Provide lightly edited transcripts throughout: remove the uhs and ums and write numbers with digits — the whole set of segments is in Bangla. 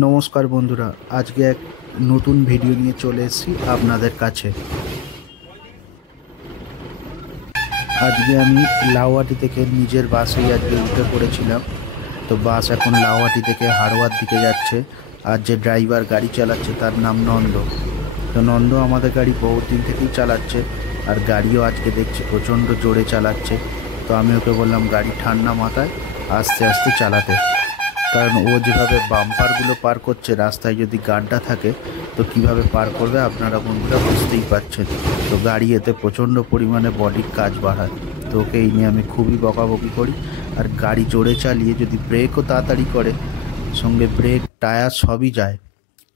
নমস্কার বন্ধুরা, আজকে এক নতুন ভিডিও নিয়ে চলে এসেছি আপনাদের কাছে। আজকে আমি লাউহাটি থেকে নিজের বাসেই আজকে উঠে পড়েছিলাম। তো বাস এখন লাউহাটি থেকে হাড়োয়ার দিকে যাচ্ছে। আর যে ড্রাইভার গাড়ি চালাচ্ছে তার নাম নন্দ। তো নন্দ আমাদের গাড়ি বহুত দিন থেকেই চালাচ্ছে, আর গাড়িও আজকে দেখছি প্রচণ্ড জোরে চালাচ্ছে। তো আমি ওকে বললাম গাড়ি ঠান্ডা মাথায় আস্তে আস্তে চালাতে, কারণ ও যেভাবে বাম্পারগুলো পার করছে, রাস্তায় যদি গাড্ডা থাকে তো কিভাবে পার করবে আপনারা বন্ধুরা বুঝতেই পারছেন। তো গাড়ি এতে প্রচণ্ড পরিমাণে বডির কাজ বাড়ায়। তো ওকে এই নিয়ে আমি খুবই বকাবকি করি। আর গাড়ি জোরে চালিয়ে যদি ব্রেকও তাড়াতাড়ি করে, সঙ্গে ব্রেক টায়ার সবই যায়,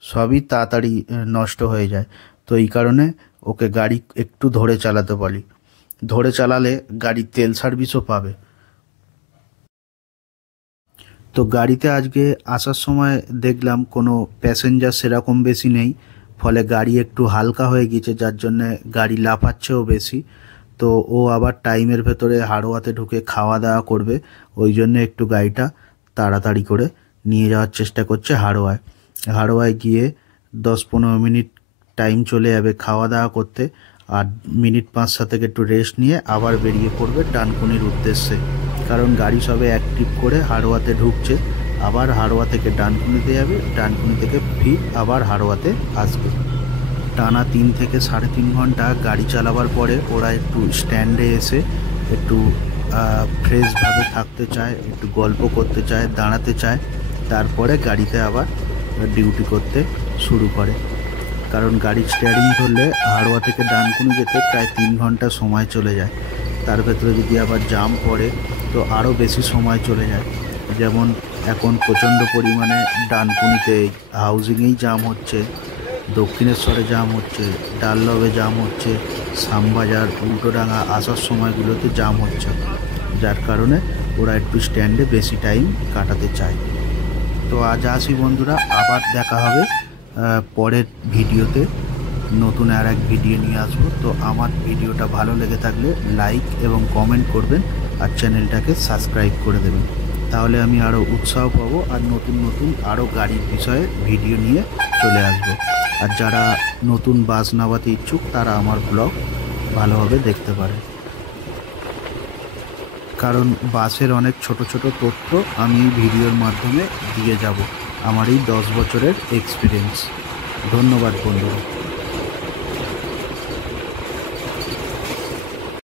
সবই তাড়াতাড়ি নষ্ট হয়ে যায়। তো এই কারণে ওকে গাড়ি একটু ধরে চালাতে বলি। ধরে চালালে গাড়ির তেল সার্ভিসও পাবে। তো গাড়িতে আজকে আসার সময় দেখলাম কোনো প্যাসেঞ্জার সেরকম বেশি নেই, ফলে গাড়ি একটু হালকা হয়ে গিয়েছে, যার জন্যে গাড়ি লাফাচ্ছেও বেশি। তো ও আবার টাইমের ভেতরে হাড়োয়াতে ঢুকে খাওয়া দাওয়া করবে, ওই জন্য একটু গাড়িটা তাড়াতাড়ি করে নিয়ে যাওয়ার চেষ্টা করছে হাড়োয়ায়। হাড়োয়ায় গিয়ে 10-15 মিনিট টাইম চলে যাবে খাওয়া দাওয়া করতে। আর মিনিট 5-7 একটু রেস্ট নিয়ে আবার বেরিয়ে পড়বে ডানকুনির উদ্দেশ্যে, কারণ গাড়ি সবে অ্যাক্টিভ করে হাড়োয়াতে ঢুকছে। আবার হাড়োয়া থেকে ডানকুনিতে যাবে, ডানকুনি থেকে ফির আবার হাড়োয়াতে আসবে। টানা 3 থেকে 3.5 ঘন্টা গাড়ি চালাবার পরে ওরা একটু স্ট্যান্ডে এসে একটু ফ্রেশভাবে থাকতে চায়, একটু গল্প করতে চায়, দাঁড়াতে চায়। তারপরে গাড়িতে আবার ডিউটি করতে শুরু করে, কারণ গাড়ির স্টিয়ারিং ধরলে হাড়োয়া থেকে ডানকুনি যেতে প্রায় 3 ঘন্টা সময় চলে যায়। তার ভেতরে যদি আবার জাম পড়ে তো আরও বেশি সময় চলে যায়। যেমন এখন প্রচণ্ড পরিমাণে ডানকুনিতে হাউজিংয়েই জাম হচ্ছে, দক্ষিণেশ্বরে জাম হচ্ছে, ডাললবে জাম হচ্ছে, শ্যামবাজার উল্টোডাঙা আসার সময়গুলোতে জাম হচ্ছে, যার কারণে ওরা একটু স্ট্যান্ডে বেশি টাইম কাটাতে চায়। তো আজ আসি বন্ধুরা, আবার দেখা হবে পরের ভিডিওতে। নতুন আর এক ভিডিও নিয়ে আসবো। তো আমার ভিডিওটা ভালো লেগে থাকলে লাইক এবং কমেন্ট করবেন, আর চ্যানেলটাকে সাবস্ক্রাইব করে দেবেন। তাহলে আমি আরও উৎসাহ পাবো, আর নতুন নতুন আরও গাড়ির বিষয়ে ভিডিও নিয়ে চলে আসবো। আর যারা নতুন বাস নামাতে ইচ্ছুক তারা আমার ব্লগ ভালোভাবে দেখতে পারে, কারণ বাসের অনেক ছোট ছোট তথ্য আমি ভিডিওর মাধ্যমে দিয়ে যাব আমার এই 10 বছরের এক্সপিরিয়েন্স। ধন্যবাদ বন্ধুরা।